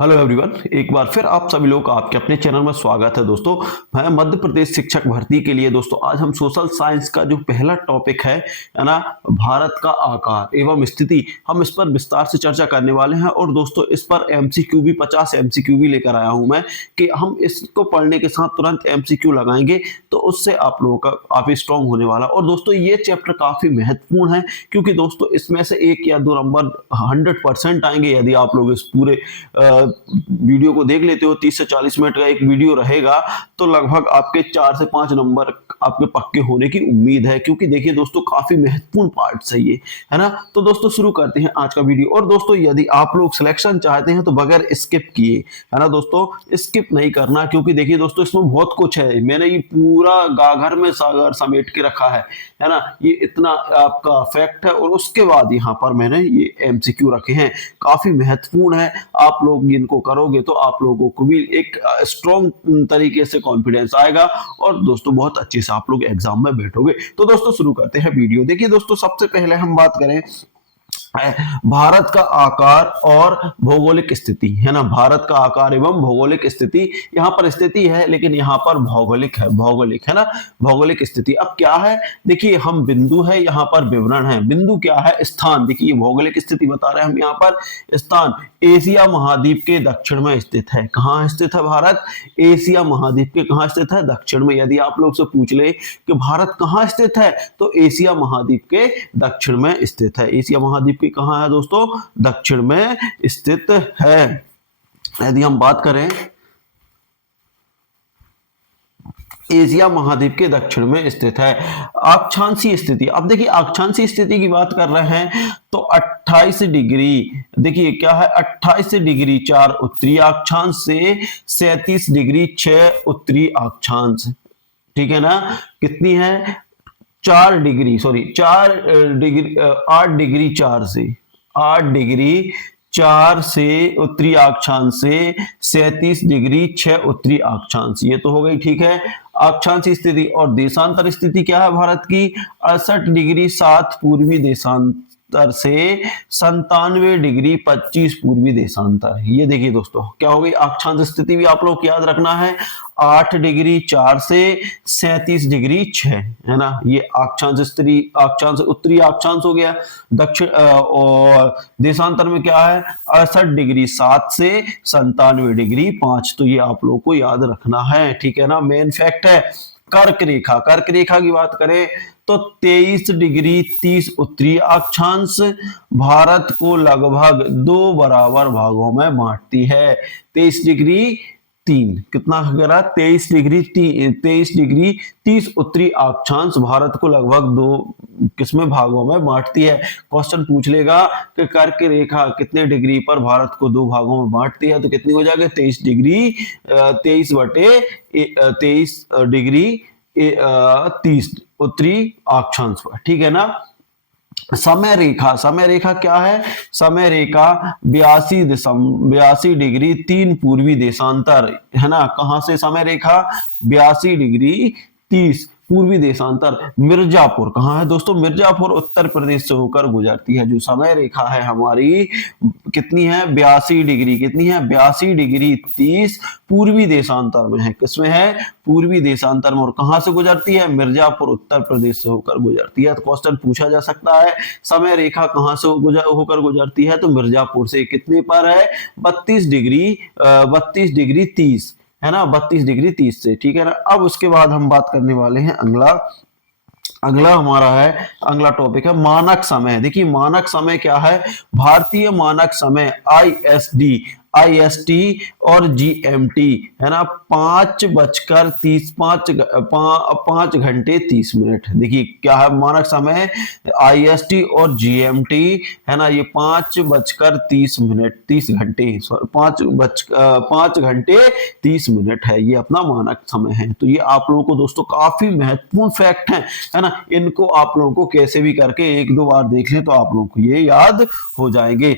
Hello everyone, एक बार फिर आप सभी लोग का आपके अपने चैनल में स्वागत है। दोस्तों, मैं मध्य प्रदेश शिक्षक भर्ती के लिए दोस्तों आज हम सोशल साइंस का जो पहला टॉपिक है ना, भारत का आकार एवं स्थिति, हम इस पर विस्तार से चर्चा करने वाले हैं। और दोस्तों इस पर एमसीक्यू भी 50 एमसीक्यू भी लेकर आया हूं मैं कि हम इसको पढ़ने के साथ तुरंत एमसीक्यू लगाएंगे तो उससे आप लोगों का काफी स्ट्रांग होने वाला। और दोस्तों ये चैप्टर काफी महत्वपूर्ण है क्योंकि दोस्तों इसमें से 1 या 2 नंबर 100% आएंगे यदि आप लोग इस पूरे वीडियो को देख लेते हो। 30 से 40 मिनट का एक वीडियो रहेगा तो लगभग आपके 4 से 5 नंबर आपके पक्के होने की उम्मीद है, क्योंकि देखिए दोस्तों काफी महत्वपूर्ण पार्ट है ये, है ना। तो दोस्तों शुरू करते हैं आज का वीडियो। और दोस्तों यदि आप लोग सिलेक्शन चाहते हैं तो बगैर स्किप किए, है ना दोस्तों, स्किप नहीं करना, क्योंकि देखिए दोस्तों इसमें बहुत कुछ है। मैंने ये पूरा गागर में सागर समेट के रखा है ना। ये इतना आपका फैक्ट है और उसके बाद यहाँ पर मैंने ये एमसीक्यू रखे हैं, काफी महत्वपूर्ण है। आप लोग इनको करोगे तो आप लोगों को भी एक स्ट्रॉन्ग तरीके से कॉन्फिडेंस आएगा और दोस्तों बहुत अच्छे से आप लोग एग्जाम में बैठोगे। तो दोस्तों शुरू करते हैं वीडियो। देखिए दोस्तों सबसे पहले हम बात करें भारत का आकार और भौगोलिक स्थिति, है ना। भारत का आकार एवं भौगोलिक स्थिति, यहाँ पर स्थिति है लेकिन यहाँ पर भौगोलिक है, भौगोलिक है ना, भौगोलिक स्थिति। अब क्या है, देखिए हम बिंदु है, यहाँ पर विवरण है। बिंदु क्या है, स्थान। देखिए भौगोलिक स्थिति बता रहे हैं हम यहाँ पर स्थान एशिया महाद्वीप के दक्षिण में स्थित है। कहाँ स्थित है भारत, एशिया महाद्वीप के कहाँ स्थित है, दक्षिण में। यदि आप लोग से पूछ ले कि भारत कहाँ स्थित है तो एशिया महाद्वीप के दक्षिण में स्थित है। एशिया महाद्वीप के कहाँ है दोस्तों, दक्षिण में स्थित है। यदि हम बात करें एशिया महाद्वीप के दक्षिण में स्थित है। अक्षांशीय स्थिति, अब देखिए अक्षांशीय स्थिति की बात कर रहे हैं तो 28 डिग्री, देखिए क्या है, 28 डिग्री 4 उत्तरी अक्षांश से 37 डिग्री 6 उत्तरी अक्षांश, ठीक है ना। कितनी है, 4 डिग्री, सॉरी 4 डिग्री 8 डिग्री 4 से 8 डिग्री 4 से उत्तरी अक्षांश से 37 डिग्री 6 उत्तरी अक्षांश, ये तो हो गई, ठीक है, अक्षांशीय स्थिति। और देशांतर स्थिति क्या है भारत की, 68 डिग्री 7 पूर्वी देशांतर से 97 डिग्री 25 पूर्वी देशांतर। ये देखिए दोस्तों क्या हो गई, अक्षांश स्थिति भी आप लोग याद रखना है, 8 डिग्री 4 से 37 डिग्री 6, है ना। ये अक्षांश स्थिति, अक्षांश उत्तरी अक्षांश हो गया। दक्षिण और देशांतर में क्या है, 68 डिग्री 7 से 97 डिग्री 5। तो ये आप लोग को याद रखना है, ठीक है ना, मेन फैक्ट है। कर्क रेखा, कर्क रेखा की बात करें तो 23 डिग्री 30 उत्तरी अक्षांश भारत को लगभग 2 बराबर भागों में बांटती है। 23 डिग्री 3 कितना करा, 23 डिग्री 30 उत्तरी अक्षांश भारत को लगभग 2 किसमें भागों में बांटती है। क्वेश्चन पूछ लेगा कि कर्क रेखा कितने डिग्री पर भारत को 2 भागों में बांटती है, तो कितनी हो जाएगी, 23 डिग्री 23 बटे 23 डिग्री 30 उत्तरी अक्षांश पर, ठीक है ना। समय रेखा, समय रेखा क्या है, समय रेखा 82 डिग्री 3 पूर्वी देशांतर, है ना। कहां से समय रेखा, 82 डिग्री 30 पूर्वी देशांतर। मिर्जापुर कहाँ है दोस्तों, मिर्जापुर उत्तर प्रदेश से होकर गुजरती है। जो समय रेखा है हमारी कितनी है, 82 डिग्री, कितनी है, 82 डिग्री 30 पूर्वी देशांतर में है। किसमें है, पूर्वी देशांतर में। और कहां से गुजरती है, मिर्जापुर उत्तर प्रदेश से होकर गुजरती है। तो क्वेश्चन पूछा जा सकता है समय रेखा कहां से होकर गुजरती है, तो मिर्जापुर से। कितने पर है, 32 डिग्री 30, है ना, 32 डिग्री 30 से, ठीक है ना। अब उसके बाद हम बात करने वाले हैं अगला हमारा है, अगला टॉपिक है मानक समय। देखिए मानक समय क्या है, भारतीय मानक समय आईएसटी और जीएमटी, है ना, 5 घंटे 30 मिनट। देखिए क्या है मानक समय, आईएसटी और जीएमटी, है ना, ये 5 घंटे 5 घंटे 30 मिनट है, ये अपना मानक समय है। तो ये आप लोगों को दोस्तों काफी महत्वपूर्ण फैक्ट है ना। इनको आप लोगों को कैसे भी करके 1-2 बार देख लें तो आप लोगों को ये याद हो जाएंगे।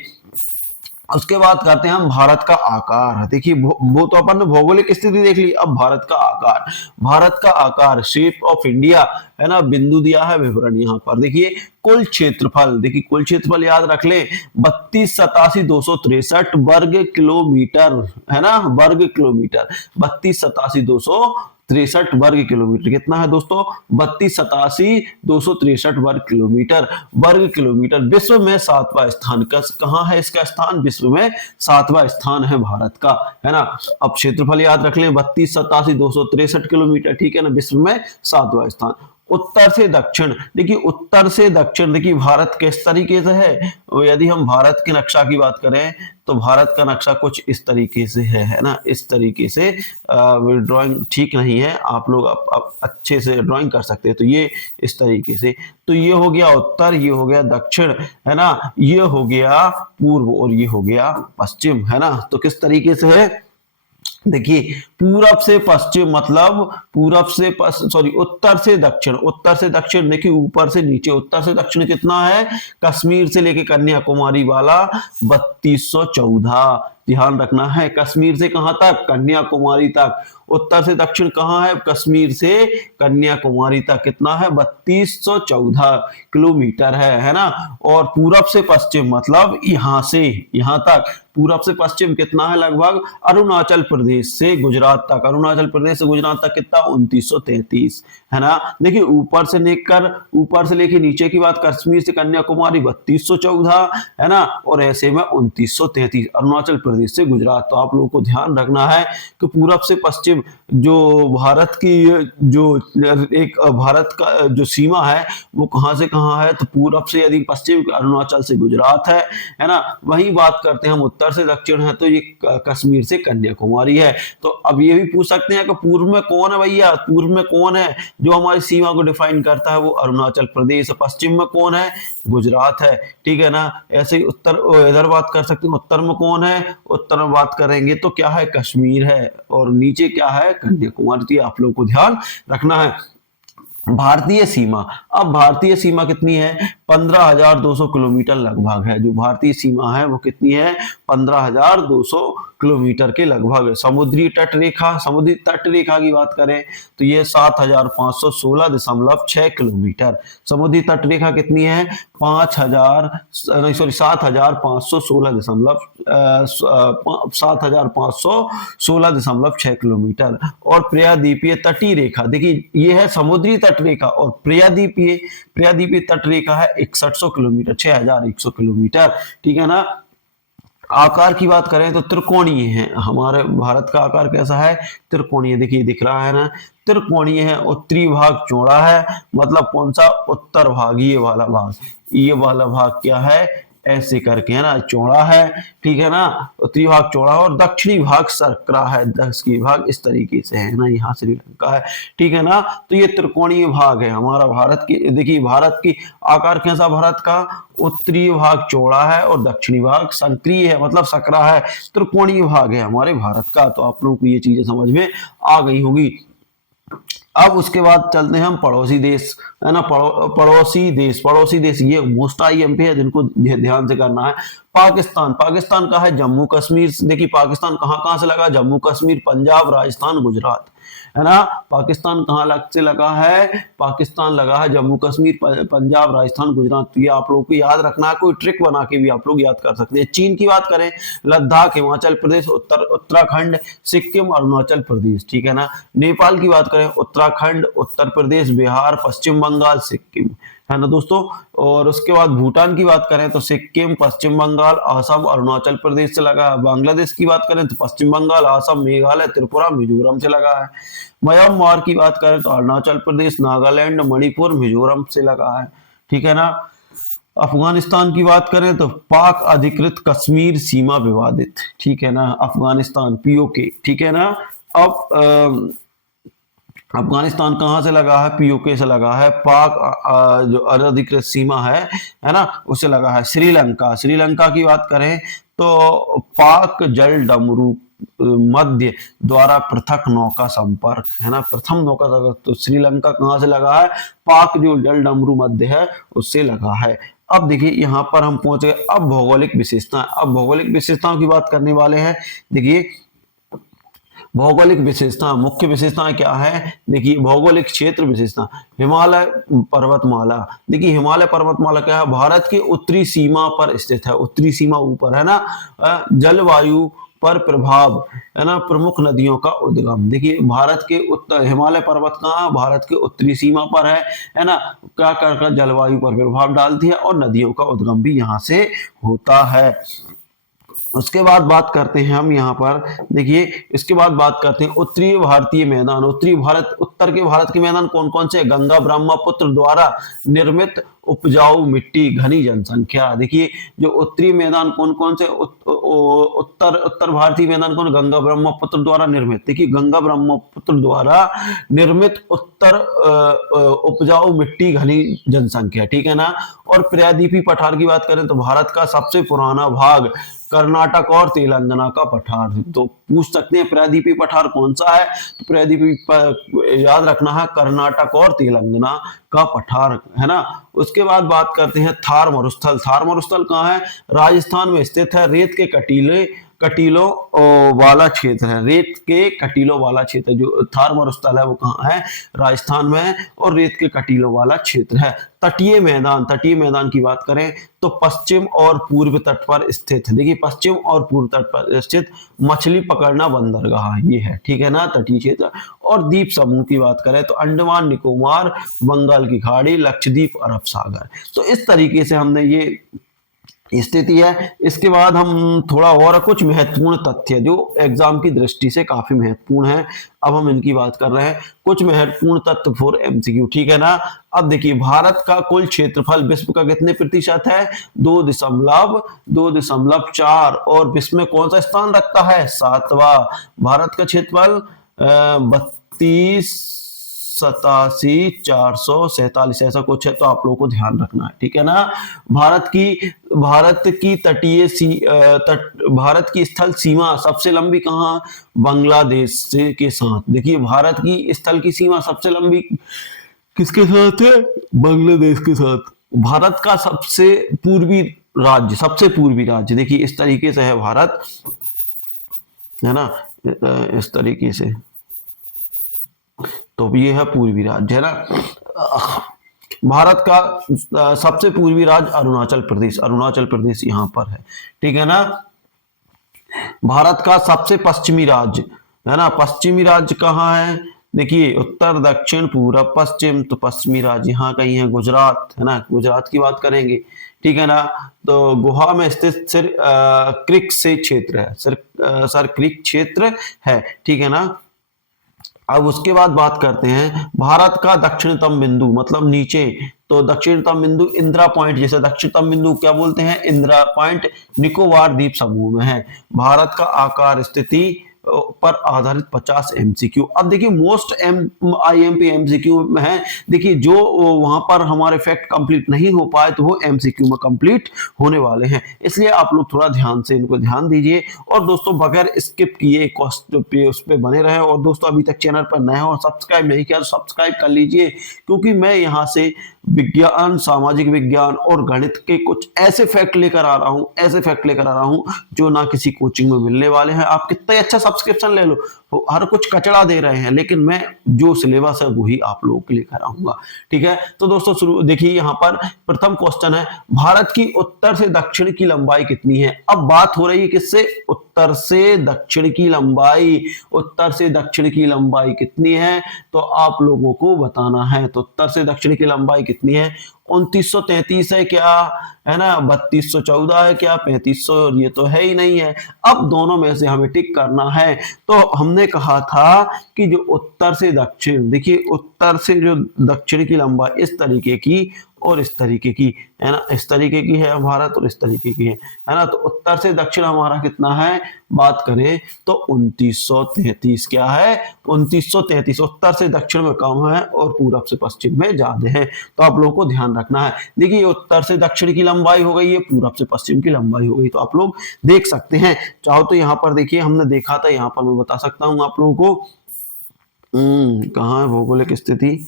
उसके बाद करते हैं हम भारत का आकार। देखिए वो तो अपन ने भौगोलिक स्थिति देख ली, अब भारत का आकार। भारत का आकार, शेप ऑफ इंडिया, है ना, बिंदु दिया है, विवरण यहाँ पर देखिए। कुल क्षेत्रफल, देखिए कुल क्षेत्रफल याद रख ले, 32,87,263 वर्ग किलोमीटर, है ना, वर्ग किलोमीटर, 32,87,263 वर्ग किलोमीटर। कितना है दोस्तों? 32,87,263 वर्ग किलोमीटर। वर्ग किलोमीटर। विश्व में 7वां स्थान, कहाँ है इसका स्थान? विश्व में 7वां स्थान है भारत का, है ना। अब क्षेत्रफल याद रख लें, 32,87,263 किलोमीटर, ठीक है ना, विश्व में 7वां स्थान। उत्तर से दक्षिण, देखिए उत्तर से दक्षिण, देखिए भारत किस तरीके से है। यदि हम भारत के नक्शा की बात करें तो भारत का नक्शा कुछ इस तरीके से है ना, इस तरीके से। ड्राइंग ठीक नहीं है, आप लोग अब अच्छे से ड्राइंग कर सकते हैं। तो ये इस तरीके से, तो ये हो गया उत्तर, ये हो गया दक्षिण, है ना, ये हो गया पूर्व और ये हो गया पश्चिम, है ना। तो किस तरीके से है, देखिए पूरब से पश्चिम, मतलब पूरब से सॉरी उत्तर से दक्षिण, उत्तर से दक्षिण, देखिए ऊपर से नीचे। उत्तर से दक्षिण कितना है? कश्मीर से लेके कन्याकुमारी वाला 3214, ध्यान रखना है। कश्मीर से कहां तक? कन्याकुमारी तक। उत्तर से दक्षिण कहां है? कश्मीर से कन्याकुमारी तक। कितना है? 3214 किलोमीटर है ना। और पूरब से पश्चिम, मतलब यहां से यहां तक, पूरब से पश्चिम कितना है? लगभग अरुणाचल प्रदेश से गुजरात तक, अरुणाचल प्रदेश से गुजरात तक कितना? 2933, है ना। देखिए ऊपर से लेकर नीचे की बात, कश्मीर से कन्याकुमारी 3214, है ना, और ऐसे में 2933, अरुणाचल प्रदेश से गुजरात। तो आप लोगों को ध्यान रखना है कि पूरब से पश्चिम जो भारत की जो एक भारत का जो सीमा है वो कहां से कहां है? तो पूरब से यदि पश्चिम, अरुणाचल से गुजरात है ना। वही बात करते हैं हम उत्तर से दक्षिण है तो ये कश्मीर से कन्याकुमारी है। तो अब ये भी पूछ सकते हैं कि पूर्व में कौन है भैया? पूर्व में कौन है जो हमारी सीमा को डिफाइन करता है? वो अरुणाचल प्रदेश। पश्चिम में कौन है? गुजरात है, ठीक है ना। ऐसे ही उत्तर, इधर बात कर सकते हैं, उत्तर में कौन है? उत्तर में बात करेंगे तो क्या है? कश्मीर है, और नीचे क्या है? कन्याकुमारी। आप लोगों को ध्यान रखना है। भारतीय सीमा, अब भारतीय सीमा कितनी है? 15,200 किलोमीटर लगभग है। जो भारतीय सीमा है वो कितनी है? 15,200 किलोमीटर के लगभग है। समुद्री तट रेखा, समुद्री तट रेखा की बात करें तो ये 7,516.6 किलोमीटर। समुद्री तट रेखा कितनी है? 7,516.6 किलोमीटर। और प्रायद्वीपीय तटीय रेखा, देखिए ये है समुद्री तट रेखा, और प्रायद्वीपीय तट रेखा है 6100 किलोमीटर, 6100 किलोमीटर, ठीक है ना। आकार की बात करें तो त्रिकोणीय है। हमारे भारत का आकार कैसा है? त्रिकोणीय। देखिए दिख रहा है ना, त्रिकोणीय है। उत्तरी भाग चौड़ा है, मतलब कौन सा? उत्तर भाग, ये वाला भाग, ये वाला भाग क्या है? ऐसे करके, है ना, चौड़ा है, ठीक है ना। उत्तरी भाग चौड़ा और दक्षिणी भाग सकरा है। दक्षिणी भाग इस तरीके से है ना, यहाँ श्रीलंका है, ठीक है ना। तो ये त्रिकोणीय भाग है हमारा भारत की। देखिए भारत की आकार कैसा? भारत का उत्तरी भाग चौड़ा है और दक्षिणी भाग संक्रीय है, मतलब सकरा है। त्रिकोणीय भाग है हमारे भारत का। तो आप लोगों को ये चीजें समझ में आ गई होगी। अब उसके बाद चलते हैं हम पड़ोसी देश, है ना। पड़ोसी देश ये मोस्ट IMP है, जिनको ध्यान से करना है। पाकिस्तान, पाकिस्तान का है जम्मू कश्मीर। देखिए पाकिस्तान कहाँ कहाँ से लगा? जम्मू कश्मीर, पंजाब, राजस्थान, गुजरात, है ना। पाकिस्तान कहाँ से लगा है? पाकिस्तान लगा है जम्मू कश्मीर, पंजाब, राजस्थान, गुजरात। तो ये आप लोगों को याद रखना है, कोई ट्रिक बना के भी आप लोग याद कर सकते हैं। चीन की बात करें, लद्दाख, हिमाचल प्रदेश, उत्तराखंड, सिक्किम, अरुणाचल प्रदेश, ठीक है ना। नेपाल की बात करें, उत्तराखंड, उत्तर प्रदेश, बिहार, पश्चिम बंगाल, सिक्किम, है ना दोस्तों। और उसके बाद भूटान की बात करें तो सिक्किम, पश्चिम बंगाल, असम, अरुणाचल प्रदेश से लगा है। बांग्लादेश की बात करें तो पश्चिम बंगाल, असम, मेघालय, त्रिपुरा, मिजोरम से लगा है। म्यांमार की बात करें तो अरुणाचल प्रदेश, नागालैंड, मणिपुर, मिजोरम से लगा है, ठीक है ना। अफगानिस्तान की बात करें तो पाक अधिकृत कश्मीर सीमा विवादित, ठीक है ना। अफगानिस्तान POK, ठीक है ना। अब अफगानिस्तान कहाँ से लगा है? POK से लगा है। पाक जो अनधिकृत सीमा है ना, उससे लगा है। श्रीलंका, श्रीलंका की बात करें तो पाक जल डमरू मध्य द्वारा पृथक नौका संपर्क, है ना, प्रथम नौका संपर्क। तो श्रीलंका कहाँ से लगा है? पाक जो जल डमरू मध्य है उससे लगा है। अब देखिए यहाँ पर हम पहुंच गए अब भौगोलिक विशेषता। अब भौगोलिक विशेषताओं की बात करने वाले हैं। देखिए भौगोलिक विशेषता, मुख्य विशेषताएं क्या है, देखिए भौगोलिक क्षेत्र विशेषता, हिमालय पर्वतमाला। देखिए हिमालय पर्वतमाला क्या है, भारत की उत्तरी सीमा पर स्थित है, उत्तरी सीमा ऊपर है ना। जलवायु पर प्रभाव है ना, प्रमुख नदियों का उद्गम। देखिए भारत के उत्तर हिमालय पर्वत कहाँ, भारत के उत्तरी सीमा पर है ना। क्या कर जलवायु पर प्रभाव डालती है और नदियों का उद्गम भी यहाँ से होता है। उसके बाद बात करते हैं हम यहाँ पर, देखिए इसके बाद बात करते हैं उत्तरी भारतीय मैदान। उत्तरी भारत, उत्तर के भारत के मैदान कौन कौन से, गंगा ब्रह्मपुत्र द्वारा निर्मित उपजाऊ मिट्टी, घनी जनसंख्या। देखिए जो उत्तरी मैदान कौन कौन से, उत्तर उत्तर भारतीय मैदान कौन, गंगा ब्रह्मपुत्र द्वारा निर्मित। देखिए गंगा ब्रह्मपुत्र द्वारा निर्मित उत्तर उपजाऊ मिट्टी, घनी जनसंख्या, ठीक है ना। और प्रायद्वीपीय पठार की बात करें तो भारत का सबसे पुराना भाग कर्नाटक और तेलंगाना का पठार। तो पूछ सकते हैं प्रायद्वीपीय पठार कौन सा है, तो प्रायद्वीपीय याद रखना है कर्नाटक और तेलंगाना का पठार, है ना। उसके बाद बात करते हैं थार मरुस्थल। थार मरुस्थल कहाँ है, राजस्थान में स्थित है। रेत के कटीलों वाला क्षेत्र है, रेत के कटीलों वाला क्षेत्र, जो थार मरुस्थल है वो कहाँ है, राजस्थान में है, और रेत के कटीलों वाला क्षेत्र है। तटीय मैदान, तटीय मैदान की बात करें तो पश्चिम और पूर्व तट पर स्थित है। देखिए पश्चिम और पूर्व तट पर स्थित मछली पकड़ना बंदरगाह ये है, ठीक है ना, तटीय क्षेत्र। और द्वीप समूह की बात करें तो अंडमान निकोबार, बंगाल की खाड़ी, लक्षद्वीप, अरब सागर। तो इस तरीके से हमने ये स्थिति है। इसके बाद हम थोड़ा और कुछ महत्वपूर्ण तथ्य जो एग्जाम की दृष्टि से काफी महत्वपूर्ण है, अब हम इनकी बात कर रहे हैं। कुछ महत्वपूर्ण तथ्य फॉर एमसीक्यू, ठीक है ना। अब देखिए भारत का कुल क्षेत्रफल विश्व का कितने प्रतिशत है, 2.4, और विश्व में कौन सा स्थान रखता है, 7वां। भारत का क्षेत्रफल 32,87,447 ऐसा कुछ है, तो आप लोगों को ध्यान रखना है, ठीक है ना। भारत की भारत की स्थल सीमा सबसे लंबी कहाँ, बांग्लादेश के साथ। देखिए भारत की स्थल की सीमा सबसे लंबी किसके साथ है, बांग्लादेश के साथ। भारत का सबसे पूर्वी राज्य, देखिए इस तरीके से है भारत, है ना, इस तरीके से। तो ये है पूर्वी राज्य, है ना। भारत का सबसे पूर्वी राज्य अरुणाचल प्रदेश यहां पर है, ठीक है ना। भारत का सबसे पश्चिमी राज्य, है ना, पश्चिमी राज्य कहाँ है, देखिए उत्तर, दक्षिण, पूरब, पश्चिम। तो पश्चिमी राज्य यहाँ कहीं है, गुजरात, है ना, गुजरात की बात करेंगे, ठीक है ना। तो गुहा में स्थित सिर क्रिक से क्षेत्र है, सर क्रिक क्षेत्र है, ठीक है ना। अब उसके बाद बात करते हैं भारत का दक्षिणतम बिंदु, मतलब नीचे। तो दक्षिणतम बिंदु इंदिरा पॉइंट, जैसे दक्षिणतम बिंदु क्या बोलते हैं, इंदिरा पॉइंट, निकोबार द्वीप समूह में है। भारत का आकार स्थिति पर आधारित 50 एमसीक्यू। अब देखिए मोस्ट आईएमपी एमसीक्यू में है। देखिए जो वहां पर हमारे फैक्ट कंप्लीट नहीं हो पाए तो वो एमसीक्यू में कंप्लीट होने वाले हैं, इसलिए आप लोग थोड़ा ध्यान से इनको ध्यान दीजिए। और दोस्तों बगैर स्किप किए उस पर बने रहे। और दोस्तों अभी तक चैनल पर नए हो और सब्सक्राइब नहीं किया तो सब्सक्राइब कर लीजिए, क्योंकि मैं यहाँ से विज्ञान, सामाजिक विज्ञान और गणित के कुछ ऐसे फैक्ट लेकर आ रहा हूं जो ना किसी कोचिंग में मिलने वाले हैं। आप कितना अच्छा सब्सक्रिप्शन ले लो, हर कुछ कचड़ा दे रहे हैं, लेकिन मैं जो सिलेबस है वही आप लोगों के लिए कराऊंगा, ठीक है। तो दोस्तों शुरू देखिए, यहाँ पर प्रथम क्वेश्चन है, भारत की उत्तर से दक्षिण की लंबाई कितनी है। अब बात हो रही है किससे, उत्तर से दक्षिण की लंबाई। उत्तर से दक्षिण की लंबाई कितनी है तो आप लोगों को बताना है। तो उत्तर से दक्षिण की लंबाई कितनी है, 2933 है क्या, है ना, 3214 है क्या, 3500, ये तो है ही नहीं है। अब दोनों में से हमें टिक करना है। तो हमने कहा था कि जो उत्तर से दक्षिण, देखिए उत्तर से जो दक्षिण की लंबाई इस तरीके की और इस तरीके की, है ना, इस तरीके की है भारत और इस तरीके की है ना। तो उत्तर से दक्षिण हमारा कितना है, बात करें तो 2933 क्या है, 2933। उत्तर से दक्षिण में कम है और पूरब से पश्चिम में ज्यादा है, तो आप लोगों को ध्यान रखना है। देखिए उत्तर से दक्षिण की लंबाई हो गई है, पूरब से पश्चिम की लंबाई हो गई, तो आप लोग देख सकते हैं। चाहो तो यहाँ पर देखिए, हमने देखा था, यहाँ पर मैं बता सकता हूँ आप लोगों को। कहाँ है भौगोलिक स्थिति,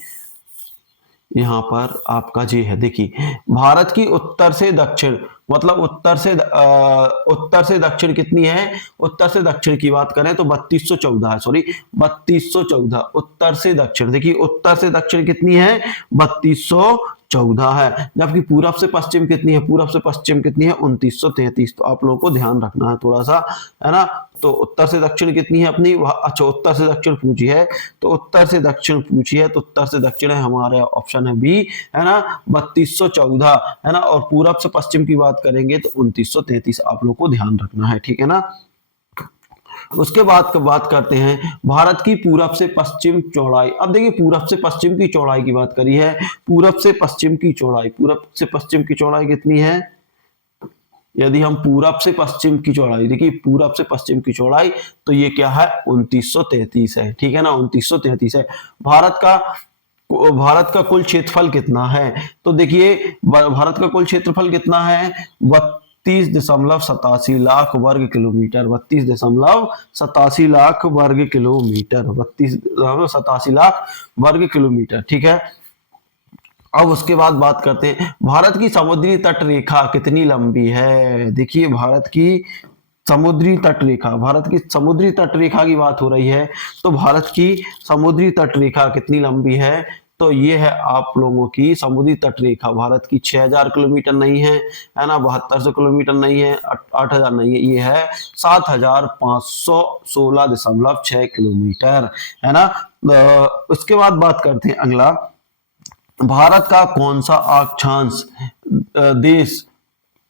यहाँ पर आपका जी है, देखिए भारत की उत्तर से दक्षिण, मतलब उत्तर से दक्षिण कितनी है, उत्तर से दक्षिण की बात करें तो 3214 है, सॉरी 3214 उत्तर से दक्षिण। देखिए उत्तर से दक्षिण कितनी है, 3214 है। जबकि पूरब से पश्चिम कितनी है, पूरब से पश्चिम कितनी है, 2933। तो आप लोगों को ध्यान रखना है थोड़ा सा, है ना। तो उत्तर से दक्षिण कितनी है अपनी, अच्छा उत्तर से दक्षिण पूछी है, तो उत्तर से दक्षिण पूछी है, तो उत्तर से दक्षिण है हमारा ऑप्शन है बी, है ना, 3214, है ना। और पूरब से पश्चिम की बात करेंगे तो 2933, आप लोग को ध्यान रखना है, ठीक है ना। उसके बाद बात करते हैं भारत की पूरब से पश्चिम चौड़ाई। अब देखिए पूरब से पश्चिम की चौड़ाई की बात करी है, पूरब से पश्चिम की चौड़ाई, पूरब से पश्चिम की चौड़ाई कितनी है, यदि हम पूरब से पश्चिम की चौड़ाई, देखिए पूरब से पश्चिम की चौड़ाई, तो ये क्या है, 2933 है, ठीक है ना, 2933 है। भारत का कुल क्षेत्रफल कितना है, तो देखिए भारत का कुल क्षेत्रफल कितना है, 32.87 लाख वर्ग किलोमीटर, 32.87 लाख वर्ग किलोमीटर, 32.87 लाख वर्ग किलोमीटर, ठीक है। अब उसके बाद बात करते हैं भारत की समुद्री तट रेखा कितनी लंबी है। देखिए भारत की समुद्री तट रेखा, भारत की समुद्री तट रेखा की बात हो रही है, तो भारत की समुद्री तट रेखा कितनी लंबी है, तो ये है आप लोगों की समुद्री तट रेखा भारत की 6000 किलोमीटर नहीं है ना, 7200 किलोमीटर नहीं है, 8000 नहीं है, ये है 7516.6 किलोमीटर, है ना। उसके बाद बात करते हैं अगला, भारत का कौन सा अक्षांश देश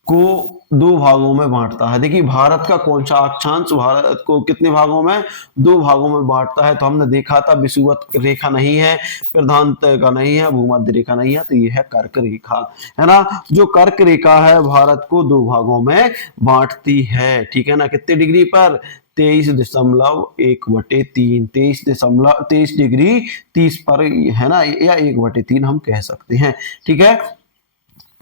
को दो भागों में बांटता है। देखिए भारत का कौन सा अक्षांश भारत को कितने भागों में, दो भागों में बांटता है। तो हमने देखा था विषुवत रेखा नहीं है, प्रधानत का नहीं है, भूमध्य रेखा नहीं है, तो ये है कर्क रेखा, है ना। जो कर्क रेखा है भारत को दो भागों में बांटती है, ठीक है ना। कितने डिग्री पर, 23.1/3, 23 डिग्री 30 पर, है ना, या 1/3 हम कह सकते हैं, ठीक है।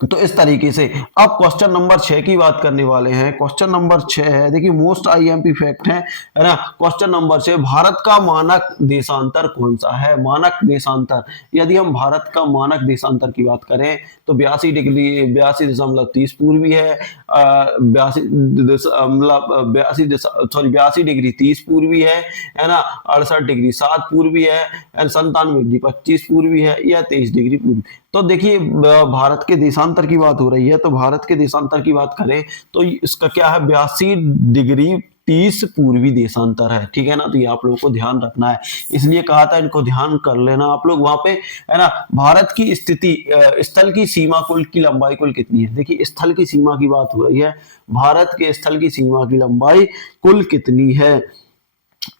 तो इस तरीके से अब क्वेश्चन नंबर 6 की बात करने वाले हैं। क्वेश्चन नंबर 6 है, देखिए मोस्ट आईएमपी फैक्ट है ना। क्वेश्चन नंबर 6, भारत का मानक देशांतर कौन सा है। मानक देशांतर, यदि हम भारत का मानक देशांतर की बात करें तो 82.30 पूर्वी है, 82.30 पूर्वी है ना, 68.7 पूर्वी है, 97.25 पूर्वी है, या 23 डिग्री पूर्वी। तो देखिए भारत के देशांतर की बात हो रही है, तो भारत के देशांतर की बात करें तो इसका क्या है, 82.30 पूर्वी देशांतर है, ठीक है ना। तो ये आप लोगों को ध्यान रखना है, इसलिए कहा था इनको ध्यान कर लेना आप लोग वहां पे, है ना। भारत की स्थिति, स्थल की सीमा कुल की लंबाई कुल कितनी है। देखिए स्थल की सीमा की बात हो रही है, भारत के स्थल की सीमा की लंबाई कुल कितनी है।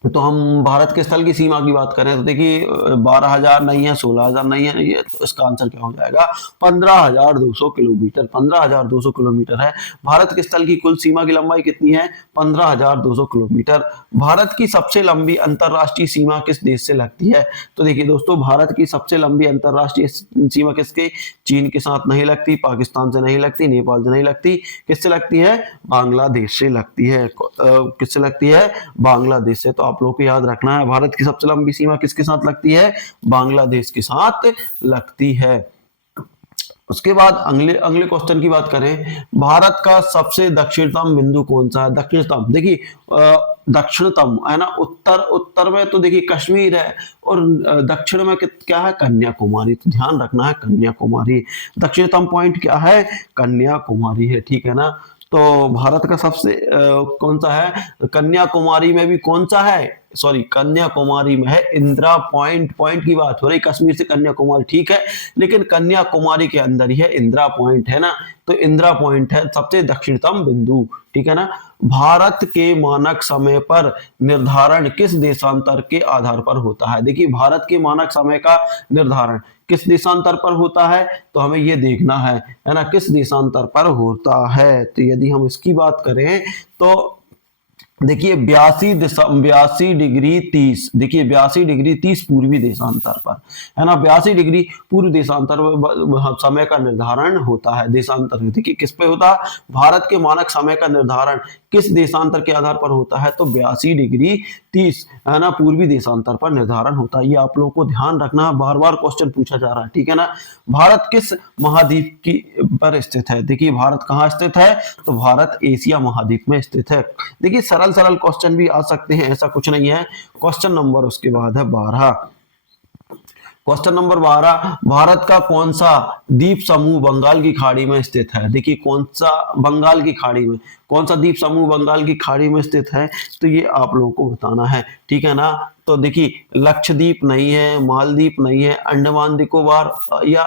तो हम भारत के स्थल की सीमा की बात करें तो देखिए 12,000 नहीं है, 16,000 नहीं है, ये तो इसका आंसर क्या हो जाएगा, 15,200 किलोमीटर, 15,200 किलोमीटर है। भारत के स्थल की कुल सीमा की लंबाई कितनी है, 15,200 किलोमीटर। भारत की सबसे लंबी अंतरराष्ट्रीय सीमा किस देश से लगती है। तो देखिए दोस्तों भारत की सबसे लंबी अंतरराष्ट्रीय सीमा किसके, चीन के साथ नहीं लगती, पाकिस्तान से नहीं लगती, नेपाल से नहीं लगती, किससे लगती है, बांग्लादेश से लगती है। किससे लगती है, बांग्लादेश से। तो आप लोगों को याद रखना है भारत की सबसे लंबी सीमा किसके साथ लगती है, बांग्लादेश के साथ लगती है। उसके बाद अगले अगले क्वेश्चन की बात करें, भारत का सबसे दक्षिणतम बिंदु कौन सा है। दक्षिणतम, देखिए दक्षिणतम है ना, उत्तर में तो देखिए कश्मीर है, और दक्षिण में क्या है, कन्याकुमारी। तो ध्यान रखना है कन्याकुमारी, दक्षिणतम पॉइंट क्या है, कन्याकुमारी है, ठीक है ना। तो भारत का सबसे कौन सा है, कन्याकुमारी में भी कौन सा है, सॉरी कन्याकुमारी में है इंदिरा पॉइंट। पॉइंट की बात हो रही, कश्मीर से कन्याकुमारी ठीक है, लेकिन कन्याकुमारी के अंदर ही है इंदिरा पॉइंट, है ना। तो इंदिरा पॉइंट है सबसे दक्षिणतम बिंदु, ठीक है ना। भारत के मानक समय पर निर्धारण किस देशांतर के आधार पर होता है। देखिए भारत के मानक समय का निर्धारण किस देशांतर पर होता है, तो हमें ये देखना है ना, किस देशांतर पर होता है। तो यदि हम इसकी बात करें तो देखिए 82.30, देखिए 82.30 पूर्वी देशांतर पर, है ना, 82 डिग्री पूर्व देशांतर समय का निर्धारण होता है। देशांतर देखिए किस पे होता है, भारत के मानक समय का निर्धारण किस देशांतर के आधार पर होता है, तो 82°30 है ना पूर्वी देशांतर पर निर्धारण होता है। ये आप लोगों को ध्यान रखना, बार बार क्वेश्चन पूछा जा रहा है, ठीक है ना। भारत किस महाद्वीप की पर स्थित है, देखिए भारत कहाँ स्थित है, तो भारत एशिया महाद्वीप में स्थित है। देखिए सरल सरल क्वेश्चन भी आ सकते हैं, ऐसा कुछ नहीं है। क्वेश्चन नंबर उसके बाद है 12। क्वेश्चन नंबर 12, भारत का कौन सा द्वीप समूह बंगाल की खाड़ी में स्थित है। देखिए कौन सा बंगाल की खाड़ी में, कौन सा द्वीप समूह बंगाल की खाड़ी में स्थित है, तो ये आप लोगों को बताना है, ठीक है ना। तो देखिए लक्षद्वीप नहीं है, मालदीप नहीं है, अंडमान निकोबार या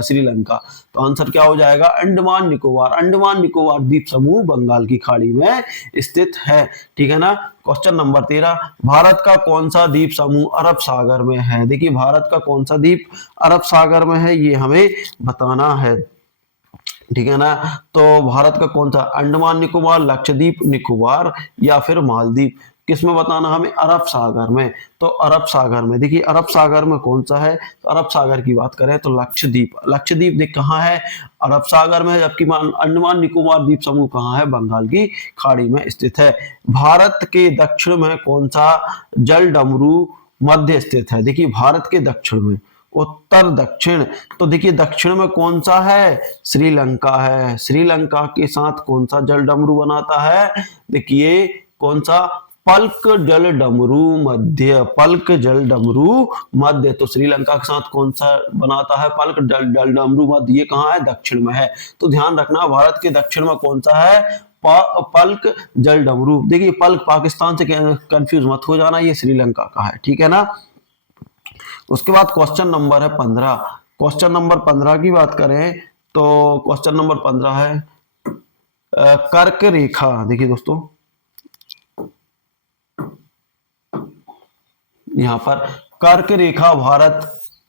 श्रीलंका। तो आंसर क्या हो जाएगा, अंडमान निकोबार। अंडमान निकोबार द्वीप समूह बंगाल की खाड़ी में स्थित है, ठीक है ना। क्वेश्चन नंबर 13, भारत का कौन सा द्वीप समूह अरब सागर में है। देखिए भारत का कौन सा द्वीप अरब सागर में है, ये हमें बताना है, ठीक है ना। तो भारत का कौन सा, अंडमान निकोबार, लक्षद्वीप निकोबार या फिर मालदीव, किस में बताना हमें, अरब सागर में। तो अरब सागर में, देखिए अरब सागर में कौन सा है, तो अरब सागर की बात करें तो लक्षद्वीप। लक्षद्वीप देख कहाँ है, अरब सागर में है, जबकि अंडमान निकोबार द्वीप समूह कहाँ है, बंगाल की खाड़ी में स्थित है। भारत के दक्षिण में कौन सा जल डमरू मध्य स्थित है। देखिए भारत के दक्षिण में, उत्तर दक्षिण, तो देखिए दक्षिण में कौन सा है, श्रीलंका है। श्रीलंका के साथ कौन सा जल डमरू बनाता है, देखिए कौन सा, पल्क जल डमरू मध्य। पल्क जल डमरू मध्य, तो श्रीलंका के साथ कौन सा बनाता है, पल्क जल डमरू मध्य। ये कहाँ है, दक्षिण में है। तो ध्यान रखना भारत के दक्षिण में कौन सा है, पल्क जल डमरू। देखिए पल्क पाकिस्तान से कंफ्यूज मत हो जाना, ये श्रीलंका का है, ठीक है ना। उसके बाद क्वेश्चन नंबर है 15। क्वेश्चन नंबर 15 की बात करें तो क्वेश्चन नंबर 15 है कर्क रेखा। देखिए दोस्तों यहाँ पर कर्क रेखा भारत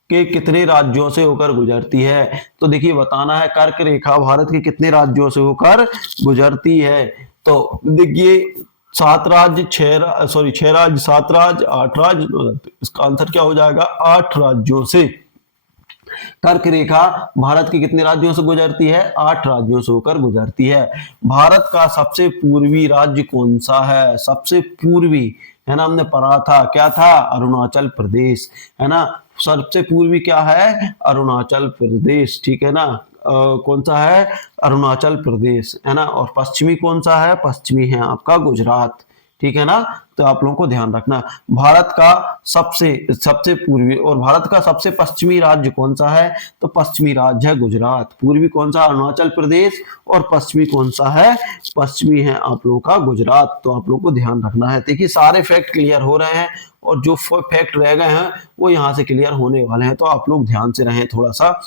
के कितने राज्यों से होकर गुजरती है, तो देखिए बताना है कर्क रेखा भारत के कितने राज्यों से होकर गुजरती है। तो देखिए 7 राज्य, 6 राज्य, 7 राज्य, 8 राज्य, इसका आंसर क्या हो जाएगा, 8 राज्यों से। कर्क रेखा भारत के कितने राज्यों से गुजरती है, 8 राज्यों से होकर गुजरती है। भारत का सबसे पूर्वी राज्य कौन सा है, सबसे पूर्वी, है ना, हमने पढ़ा था, क्या था, अरुणाचल प्रदेश, है ना। सबसे पूर्वी क्या है, अरुणाचल प्रदेश, ठीक है ना। कौन सा है, अरुणाचल प्रदेश, है ना। और पश्चिमी कौन सा है, पश्चिमी है आपका गुजरात, ठीक है ना। तो आप लोगों को ध्यान रखना, भारत का सबसे पूर्वी और भारत का सबसे पश्चिमी राज्य कौन सा है, तो पश्चिमी राज्य है गुजरात। पूर्वी कौन सा, अरुणाचल प्रदेश, और पश्चिमी कौन सा है, पश्चिमी है आप लोगों का गुजरात। तो आप लोगों को ध्यान रखना है। देखिए सारे फैक्ट क्लियर हो रहे हैं और जो फैक्ट रह गए हैं वो यहाँ से क्लियर होने वाले हैं, तो आप लोग ध्यान से रहें थोड़ा सा।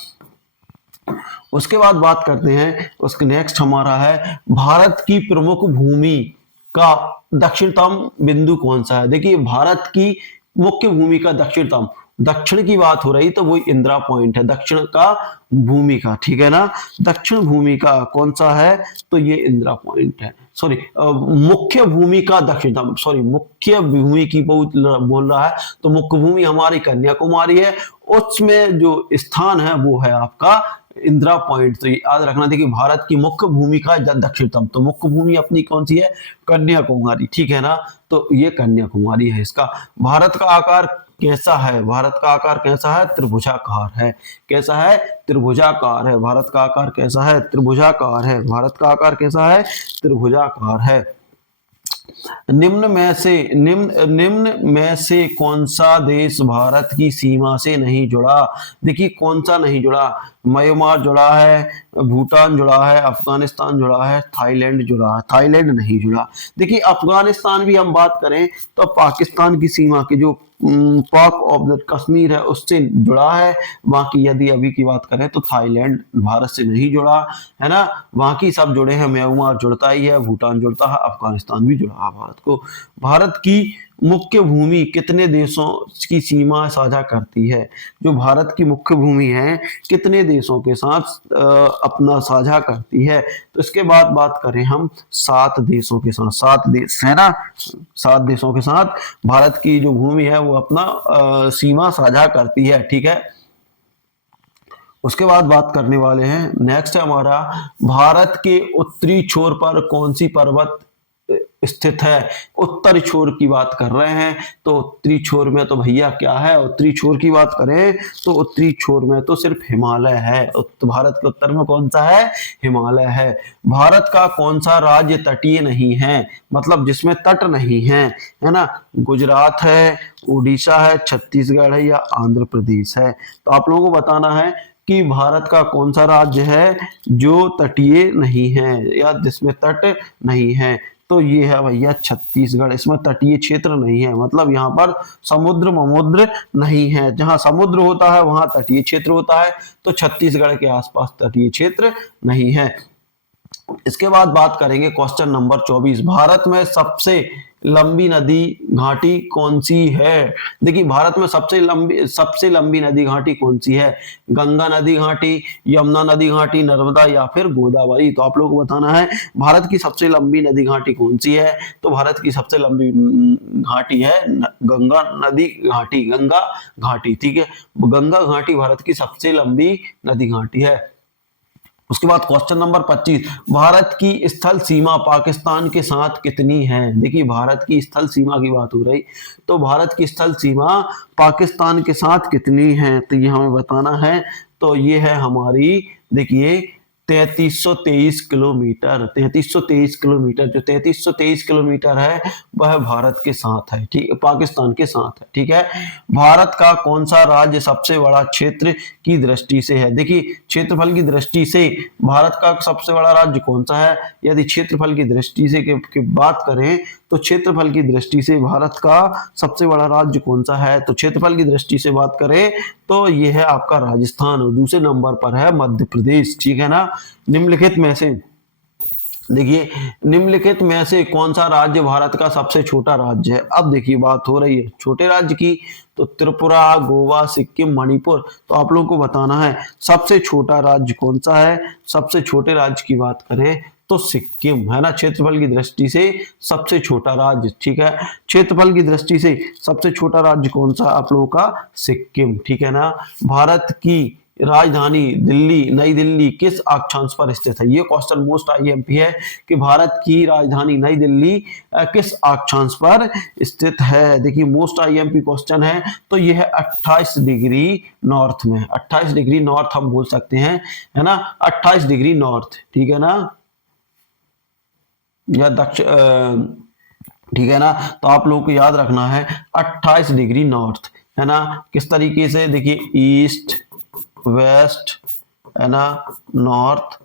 उसके बाद बात करते हैं, उसके नेक्स्ट हमारा है भारत की प्रमुख भूमि का दक्षिणतम बिंदु कौन सा है। देखिए भारत की मुख्य भूमि का दक्षिणतम, दक्षिण की बात हो रही तो वो इंदिरा पॉइंट है, दक्षिण का भूमि का, ठीक है ना। दक्षिण भूमि का कौन सा है, तो ये इंदिरा पॉइंट है। सॉरी मुख्य भूमि का दक्षिणतम, सॉरी मुख्य भूमि की बोल रहा है, तो मुख्य भूमि हमारी कन्याकुमारी है, उसमें जो स्थान है वो है आपका इंदिरा पॉइंट। तो याद रखना, देखिए भारत की मुख्य भूमि का दक्षिणतम, तो मुख्य भूमि अपनी कौन सी है, कन्याकुमारी, ठीक है ना। तो ये कन्याकुमारी है इसका। भारत का आकार कैसा है, भारत का आकार कैसा है, त्रिभुजाकार है। कैसा है, त्रिभुजाकार है। भारत का आकार कैसा है, त्रिभुजाकार है। भारत का आकार कैसा है, त्रिभुजाकार है। निम्न में से कौन सा देश भारत की सीमा से नहीं जुड़ा। देखिए कौन सा नहीं जुड़ा, म्यांमार जुड़ा है, भूटान जुड़ा है, अफगानिस्तान जुड़ा है, थाईलैंड जुड़ा है। थाईलैंड नहीं जुड़ा। देखिए अफगानिस्तान भी हम बात करें तो पाकिस्तान की सीमा की जो पाक ऑफ द कश्मीर है उससे जुड़ा है। बाकी यदि अभी की बात करें तो थाईलैंड भारत से नहीं जुड़ा, है ना। बाकी सब जुड़े हैं, म्यांमार जुड़ता ही है, भूटान जुड़ता है, अफगानिस्तान भी जुड़ा है भारत को। भारत की मुख्य भूमि कितने देशों की सीमा साझा करती है, जो भारत की मुख्य भूमि है कितने देशों के साथ अपना साझा करती है। तो इसके बाद बात करें हम 7 देशों के साथ, 7 देश है ना, 7 देशों के साथ भारत की जो भूमि है वो अपना सीमा साझा करती है, ठीक है। उसके बाद बात करने वाले हैं, नेक्स्ट है हमारा भारत के उत्तरी छोर पर कौन सी पर्वत स्थित है? उत्तरी छोर की बात कर रहे हैं तो उत्तरी छोर में तो भैया क्या है, उत्तरी छोर की बात करें तो उत्तरी छोर में तो सिर्फ हिमालय है। भारत के उत्तर में कौन सा है? हिमालय है। भारत का कौन सा राज्य तटीय नहीं है, मतलब जिसमें तट नहीं है ना? गुजरात है, उड़ीसा है, छत्तीसगढ़ है या आंध्र प्रदेश है? तो आप लोगों को बताना है कि भारत का कौन सा राज्य है जो तटीय नहीं है या जिसमें तट नहीं है? तो ये है भैया छत्तीसगढ़। इसमें तटीय क्षेत्र नहीं है, मतलब यहाँ पर समुद्र नहीं है। जहां समुद्र होता है वहां तटीय क्षेत्र होता है, तो छत्तीसगढ़ के आसपास तटीय क्षेत्र नहीं है। इसके बाद बात करेंगे क्वेश्चन नंबर 24, भारत में सबसे लंबी नदी घाटी कौन सी है? देखिए भारत में सबसे लंबी नदी घाटी कौन सी है? गंगा नदी घाटी, यमुना नदी घाटी, नर्मदा या फिर गोदावरी? तो आप लोगों को बताना है भारत की सबसे लंबी नदी घाटी कौन सी है। तो भारत की सबसे लंबी घाटी है गंगा नदी घाटी, गंगा घाटी, ठीक है। गंगा घाटी भारत की सबसे लंबी नदी घाटी है। उसके बाद क्वेश्चन नंबर 25, भारत की स्थल सीमा पाकिस्तान के साथ कितनी है? देखिए भारत की स्थल सीमा की बात हो रही, तो भारत की स्थल सीमा पाकिस्तान के साथ कितनी है? तो ये हमें बताना है। तो ये है हमारी, देखिए 3323 किलोमीटर। 3323 किलोमीटर, जो 3323 किलोमीटर है वह भारत के साथ है, ठीक है, पाकिस्तान के साथ है, ठीक है। भारत का कौन सा राज्य सबसे बड़ा क्षेत्र की दृष्टि से है? देखिए क्षेत्रफल की दृष्टि से भारत का सबसे बड़ा राज्य कौन सा है? यदि क्षेत्रफल की दृष्टि से की बात करें तो क्षेत्रफल की दृष्टि से भारत का सबसे बड़ा राज्य कौन सा है? तो क्षेत्रफल की दृष्टि से बात करें तो यह है आपका राजस्थान, और दूसरे नंबर पर है मध्य प्रदेश, ठीक है ना। निम्नलिखित में से, देखिए निम्नलिखित में से कौन सा राज्य भारत का सबसे छोटा राज्य है? अब देखिए बात हो रही है छोटे राज्य की, तो त्रिपुरा, गोवा, सिक्किम, मणिपुर। तो आप लोगों को बताना है सबसे छोटा राज्य कौन सा है। सबसे छोटे राज्य की बात करें तो सिक्किम है ना, क्षेत्रफल की दृष्टि से सबसे छोटा राज्य, ठीक है। क्षेत्रफल की दृष्टि से सबसे छोटा राज्य कौन सा? आप लोगों का सिक्किम, ठीक है ना। भारत की राजधानी दिल्ली, नई दिल्ली किस अक्षांश पर स्थित है? ये क्वेश्चन मोस्ट आईएमपी है कि भारत की राजधानी नई दिल्ली किस अक्षांश पर स्थित है। देखिए मोस्ट आईएमपी क्वेश्चन है, तो ये है 28 डिग्री नॉर्थ में। 28 डिग्री नॉर्थ हम बोल सकते हैं, है ना, 28 डिग्री नॉर्थ, ठीक है ना, या दक्षिण, ठीक है ना। तो आप लोगों को याद रखना है 28 डिग्री नॉर्थ, है ना। किस तरीके से? देखिए ईस्ट, वेस्ट, है ना, नॉर्थ,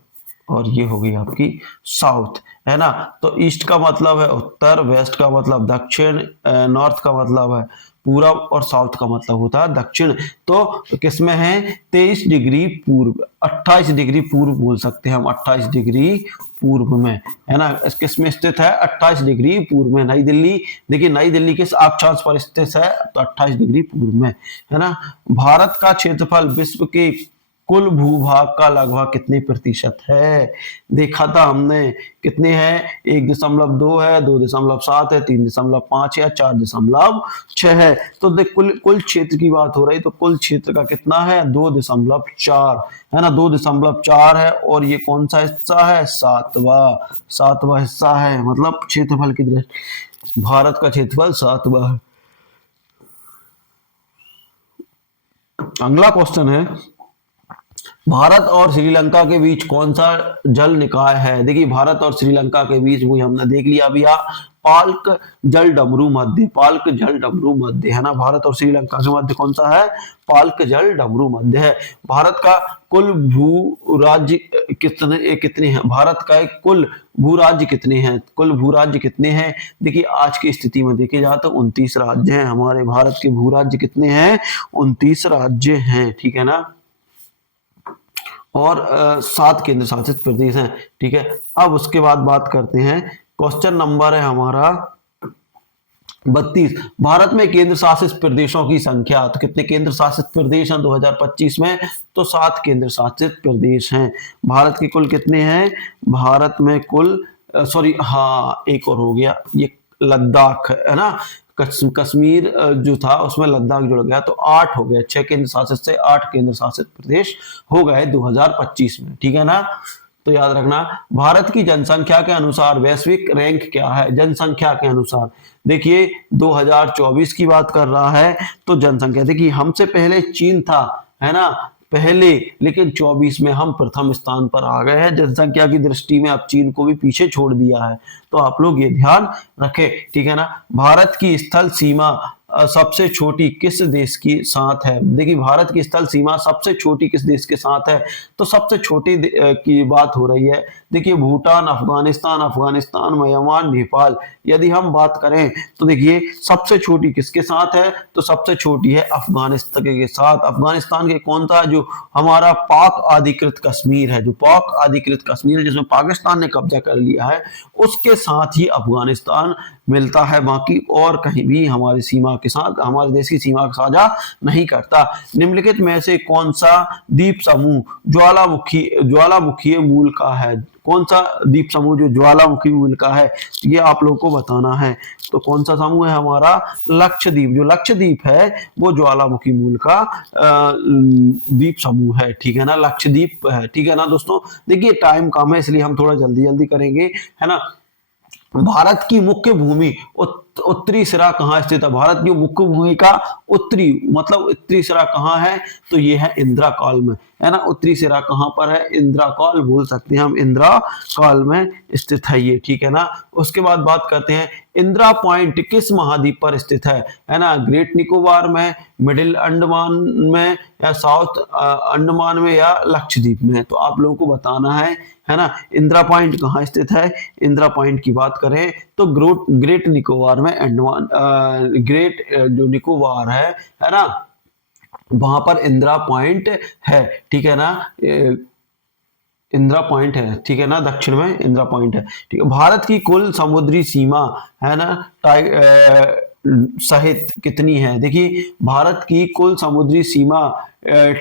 और ये हो गई आपकी साउथ, है ना। तो ईस्ट का मतलब है उत्तर, वेस्ट का मतलब दक्षिण, नॉर्थ का मतलब है पूरब, और साउथ का मतलब होता है दक्षिण। तो किसमें है? 23 डिग्री पूर्व, 28 डिग्री पूर्व बोल सकते हैं हम, 28 डिग्री पूर्व में, है ना। किसमें स्थित है? 28 डिग्री पूर्व में नई दिल्ली। देखिए नई दिल्ली किस अक्षांश पर स्थित है? तो 28 डिग्री पूर्व में, है ना। भारत का क्षेत्रफल विश्व के कुल भूभाग का लगभग कितने प्रतिशत है? देखा था हमने, कितने हैं? 1.2 है, 2.7 है, 3.5 है, 4.6 है। तो देख कुल क्षेत्र की बात हो रही, तो कुल क्षेत्र का कितना है? 2.4, है ना, 2.4 है। और ये कौन सा हिस्सा है? सातवां हिस्सा है, मतलब क्षेत्रफल की दृष्टि भारत का क्षेत्रफल 7वां है। अगला क्वेश्चन है, भारत और श्रीलंका के बीच कौन सा जल निकाय है? देखिए भारत और श्रीलंका के बीच वो हमने देख लिया अभी, पाल्क जल डमरू मध्य, पाल्क जल डमरू मध्य, है ना। भारत और श्रीलंका के मध्य कौन सा है? पाल्क जल डमरू मध्य है। भारत का कुल भू राज्य कितने हैं? भारत का कुल भू राज्य कितने हैं? कुल भू राज्य कितने हैं? देखिए आज की स्थिति में देखे जाए तो 29 राज्य हैं हमारे भारत के। भू राज्य कितने हैं? 29 राज्य हैं, ठीक है ना, और 7 केंद्र शासित प्रदेश हैं, ठीक है। अब उसके बाद बात करते हैं, क्वेश्चन नंबर है हमारा 32, भारत में केंद्र शासित प्रदेशों की संख्या। तो कितने केंद्र शासित प्रदेश हैं 2025 में? तो 7 केंद्र शासित प्रदेश हैं। भारत के कुल कितने हैं? भारत में कुल सॉरी, हाँ एक और हो गया, ये लद्दाख है ना, कश्मीर जो था उसमें लद्दाख जुड़ गया, तो 8 हो गया। 6 केंद्र शासित से 8 केंद्र शासित प्रदेश हो गए 2025 में, ठीक है ना। तो याद रखना भारत की जनसंख्या के अनुसार वैश्विक रैंक क्या है, जनसंख्या के अनुसार। देखिए 2024 की बात कर रहा है तो जनसंख्या, देखिए हमसे पहले चीन था, है ना, पहले, लेकिन 24 में हम प्रथम स्थान पर आ गए हैं जनसंख्या की दृष्टि में, अब चीन को भी पीछे छोड़ दिया है। तो आप लोग ये ध्यान रखें, ठीक है ना। भारत की स्थल सीमा सबसे छोटी किस देश के साथ है? देखिए भारत की स्थल सीमा सबसे छोटी किस देश के साथ है? तो सबसे छोटी की बात हो रही है। देखिए भूटान, अफगानिस्तान, म्यांमार, नेपाल। यदि हम बात करें तो देखिए सबसे छोटी किसके साथ है? तो सबसे छोटी है अफगानिस्तान के साथ। अफगानिस्तान के कौन सा? जो हमारा पाक अधिकृत कश्मीर है, जो पाक अधिकृत कश्मीर है जिसमें पाकिस्तान ने कब्जा कर लिया है, उसके साथ ही अफगानिस्तान मिलता है। बाकी और कहीं भी हमारी सीमा के साथ, हमारे देश की सीमा साझा नहीं करता। निम्नलिखित में से कौन सा द्वीप समूह ज्वालामुखी मूल का है? कौन सा द्वीप समूह जो ज्वालामुखी मूल का है, ये आप लोगों को बताना है। तो कौन सा समूह है हमारा? लक्षद्वीप। जो लक्षद्वीप है वो ज्वालामुखी मूल का द्वीप समूह है, ठीक है ना, लक्षद्वीप है, ठीक है ना दोस्तों। देखिए टाइम कम है इसलिए हम थोड़ा जल्दी जल्दी करेंगे, है ना। भारत की मुख्य भूमि उत्तरी सिरा कहाँ स्थित है? भारत की मुख्य भूमि का उत्तरी मतलब उत्तरी सिरा कहाँ है? तो ये है इंदिरा कॉल में, है ना। उत्तरी सिरा कहाँ पर है? इंदिरा कॉल बोल सकते हैं हम, इंदिरा कॉल में स्थित है ये, ठीक है ना। उसके बाद बात करते हैं इंदिरा पॉइंट किस महाद्वीप पर स्थित है ना। ग्रेट निकोबार में, मिडिल अंडमान में, या साउथ अंडमान में, या लक्षद्वीप में? तो आप लोगों को बताना है ना। इंदिरा पॉइंट कहाँ स्थित है? इंदिरा पॉइंट की बात करें तो ग्रेट निकोबार में, अंडमान ग्रेट जो निकोबार है ना, वहां पर इंदिरा पॉइंट है, ठीक है ना। इंदिरा पॉइंट है, ठीक है ना, दक्षिण में इंदिरा पॉइंट है, ठीक है। भारत की कुल समुद्री सीमा, है ना, सहित कितनी है? देखिए भारत की कुल समुद्री सीमा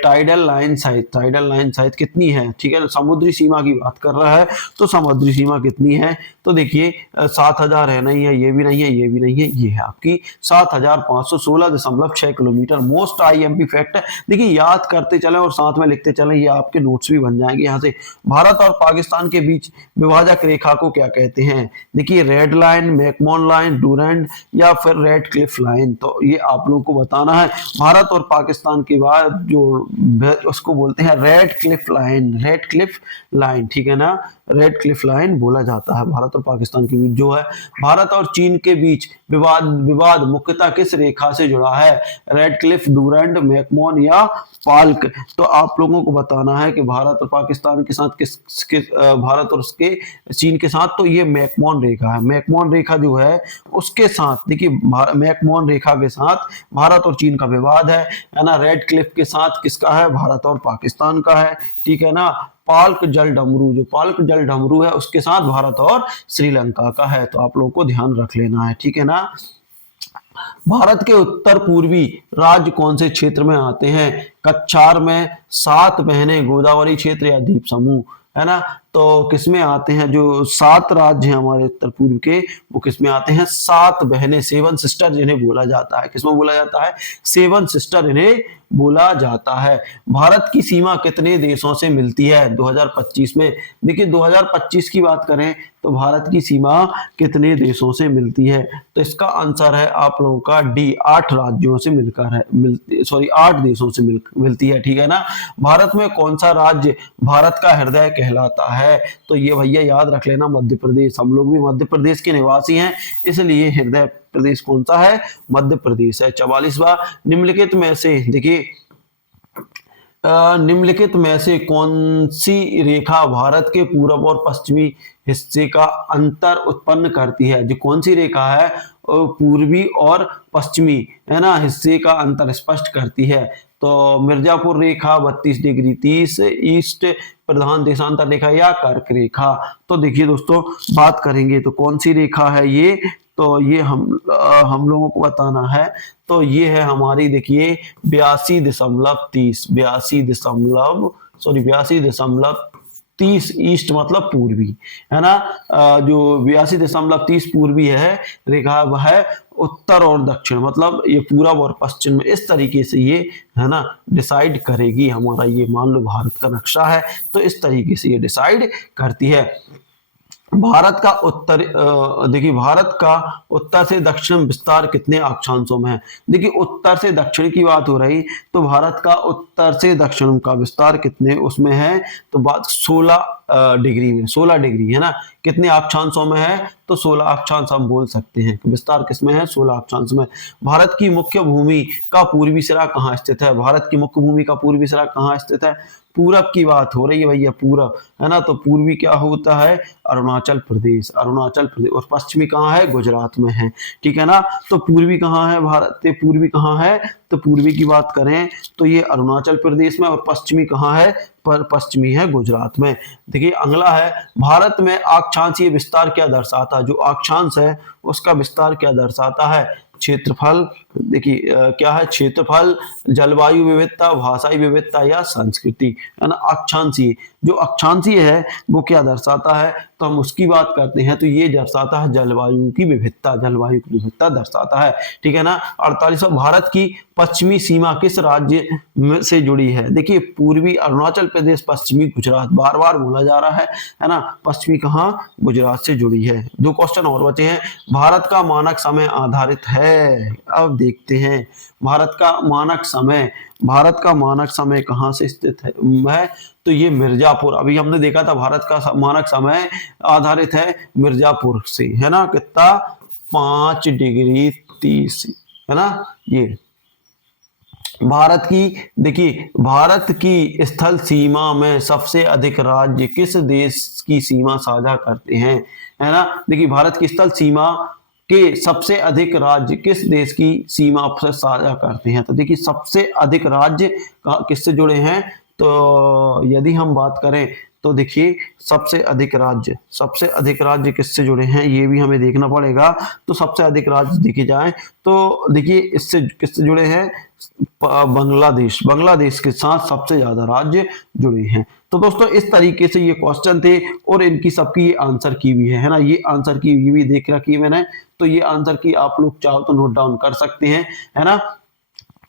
टाइडल लाइन सहित कितनी है? ठीक है, समुद्री सीमा की बात कर रहा है तो समुद्री सीमा कितनी है? तो देखिए 7,000 है, नहीं है, ये भी नहीं है, ये भी नहीं है, ये है आपकी 7,516.6 किलोमीटर। मोस्ट आईएमपी फैक्ट, देखिए याद करते चलें और साथ में लिखते चलें, ये आपके नोट्स भी बन जाएंगे यहाँ से। भारत और पाकिस्तान के बीच विभाजक रेखा को क्या कहते हैं? देखिए रेड लाइन, मैकमोहन लाइन, डूरैंड, या फिर रेड क्लिफ लाइन। तो ये आप लोगों को बताना है। भारत और पाकिस्तान के बाद जो उसको बोलते हैं रेड क्लिफ लाइन, ठीक है ना, रेड क्लिफ लाइन बोला जाता है। भारत और पाकिस्तान के बीच जो है, भारत और चीन के बीच विवाद मुख्यतः किस रेखा से जुड़ा है? रेड क्लिफ, डूरैंड, मैकमोहन, या पाल्क? तो आप लोगों को बताना है कि भारत और पाकिस्तान के साथ भारत और उसके चीन के साथ तो ये मैकमोहन रेखा है। मैकमोहन रेखा जो है उसके साथ, देखिए मैकमोहन रेखा के साथ भारत और चीन का विवाद है ना। रेड क्लिफ के साथ किसका है? भारत और पाकिस्तान का है, ठीक है ना। पाल्क जल डमरू है उसके साथ भारत और श्रीलंका का है। तो आप लोगों को ध्यान रख लेना है, ठीक है ना। भारत के उत्तर पूर्वी राज्य कौन से क्षेत्र में आते हैं? कछार में, सात बहनें, गोदावरी क्षेत्र, या द्वीप समूह, है ना। तो किसमें आते हैं? जो 7 राज्य हैं हमारे उत्तर पूर्व के, वो किसमें आते हैं? 7 बहनें, 7 सिस्टर जिन्हें बोला जाता है। किसमें बोला जाता है? 7 सिस्टर इन्हें बोला जाता है। भारत की सीमा कितने देशों से मिलती है 2025 में? देखिए 2025 की बात करें तो भारत की सीमा कितने देशों से मिलती है? तो इसका आंसर है आप लोगों का डी, 8 राज्यों से मिलकर है, 8 देशों से मिलती है, ठीक है ना। भारत में कौन सा राज्य भारत का हृदय कहलाता है? तो ये भैया याद रख लेना, मध्य प्रदेश। हम लोग भी मध्य प्रदेश के निवासी हैं, इसलिए हृदय प्रदेश कौन सा है? मध्य प्रदेश है। 44वां, निम्नलिखित में से देखिए निम्नलिखित में से कौन सी रेखा भारत के पूर्व और पश्चिमी हिस्से का अंतर उत्पन्न करती है? जो कौन सी रेखा है पूर्वी और पश्चिमी, है ना, हिस्से का अंतर स्पष्ट करती है? तो मिर्जापुर रेखा, 32 डिग्री 30 ईस्ट, प्रधान देशांतर रेखा, या कर्क रेखा? तो देखिए दोस्तों बात करेंगे तो कौन सी रेखा है ये? तो ये हम लोगों को बताना है। तो ये है हमारी, देखिए 82.30 ईस्ट मतलब पूर्वी, है ना। जो 82.30 पूर्वी है रेखा वह है, उत्तर और दक्षिण, मतलब ये पूरब और पश्चिम में, इस तरीके से ये है ना डिसाइड करेगी। हमारा ये मान लो भारत का नक्शा है, तो इस तरीके से ये डिसाइड करती है। भारत का उत्तर देखिए भारत का उत्तर से दक्षिण विस्तार कितने अक्षांशों में है। देखिए उत्तर से दक्षिण की बात हो रही, तो भारत का उत्तर से दक्षिण का विस्तार कितने उसमें है, तो बात 16 डिग्री में, 16 डिग्री है ना। कितने अक्षांशों में है, तो 16 अक्षांश हम बोल सकते हैं। विस्तार किसमें है, 16 अक्षांश में। भारत की मुख्य भूमि का पूर्वी सिरा कहाँ स्थित है, भारत की मुख्य भूमि का पूर्वी सिरा कहाँ स्थित है, पूरब की बात हो रही है भैया, पूरब है ना। तो पूर्वी क्या होता है, अरुणाचल प्रदेश, अरुणाचल प्रदेश। और पश्चिमी कहाँ है, गुजरात में है, ठीक है ना। तो पूर्वी कहाँ है भारत के, पूर्वी कहाँ है, तो पूर्वी की बात करें तो ये अरुणाचल प्रदेश में, और पश्चिमी कहाँ है, पर पश्चिमी है गुजरात में। देखिए अगला है, भारत में अक्षांशीय विस्तार क्या दर्शाता है, जो अक्षांश है उसका विस्तार क्या दर्शाता है, क्षेत्रफल। देखिए क्या है, क्षेत्रफल, जलवायु विविधता, भाषाई विविधता या संस्कृति, है ना। अक्षांशीय, जो अक्षांशीय है वो क्या दर्शाता है, तो हम उसकी बात करते हैं तो ये दर्शाता है जलवायु की विविधता, जलवायु की विविधता दर्शाता है, ठीक है ना। 48वां, भारत की पश्चिमी सीमा किस राज्य से जुड़ी है। देखिए पूर्वी अरुणाचल प्रदेश, पश्चिमी गुजरात, बार बार बोला जा रहा है ना। पश्चिमी कहाँ, गुजरात से जुड़ी है। 2 क्वेश्चन और बचे हैं। भारत का मानक समय आधारित है, अब देखते हैं भारत का मानक समय, भारत का मानक समय कहाँ से स्थित है, तो ये मिर्जापुर। अभी हमने देखा था भारत का मानक समय आधारित है मिर्जापुर से, है ना। कितना, 5 डिग्री 30, है ना। ये भारत की, देखिए भारत की स्थल सीमा में सबसे अधिक राज्य किस देश की सीमा साझा करते हैं, है ना। देखिए भारत की स्थल सीमा के सबसे अधिक राज्य किस देश की सीमा से साझा करते हैं, तो देखिए सबसे अधिक राज्य किससे जुड़े हैं, तो यदि हम बात करें तो देखिए सबसे अधिक राज्य किससे जुड़े हैं, ये भी हमें देखना पड़ेगा। तो सबसे अधिक राज्य देखे जाए तो देखिए इससे किससे जुड़े हैं, बांग्लादेश के साथ सबसे ज्यादा राज्य जुड़े हैं। तो दोस्तों इस तरीके से ये क्वेश्चन थे, और इनकी सबकी ये आंसर की भी है ना। ये आंसर की भी देख रखी है मैंने, तो ये आंसर की आप लोग चाहो तो नोट डाउन कर सकते हैं, है ना,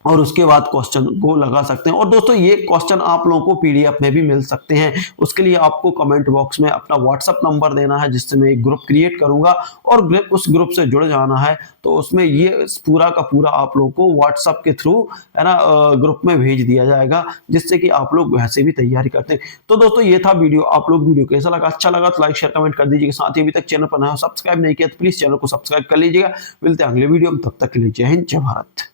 और उसके बाद क्वेश्चन को लगा सकते हैं। और दोस्तों ये क्वेश्चन आप लोगों को पीडीएफ में भी मिल सकते हैं। उसके लिए आपको कमेंट बॉक्स में अपना व्हाट्सएप नंबर देना है, जिससे मैं एक ग्रुप क्रिएट करूंगा, और उस ग्रुप से जुड़ जाना है। तो उसमें ये पूरा का पूरा आप लोगों को व्हाट्सएप के थ्रू, है ना, ग्रुप में भेज दिया जाएगा, जिससे कि आप लोग वैसे भी तैयारी करते हैं। तो दोस्तों ये था वीडियो, आप लोग वीडियो कैसा लगा, अच्छा लगा तो लाइक शेयर कमेंट कर दीजिएगा। साथ ही अभी तक चैनल पर नया हो, सब्सक्राइब नहीं किया तो प्लीज चैनल को सब्सक्राइब कर लीजिएगा। मिलते हैं अगले वीडियो में, तब तक के लिए जय हिंद, जय भारत।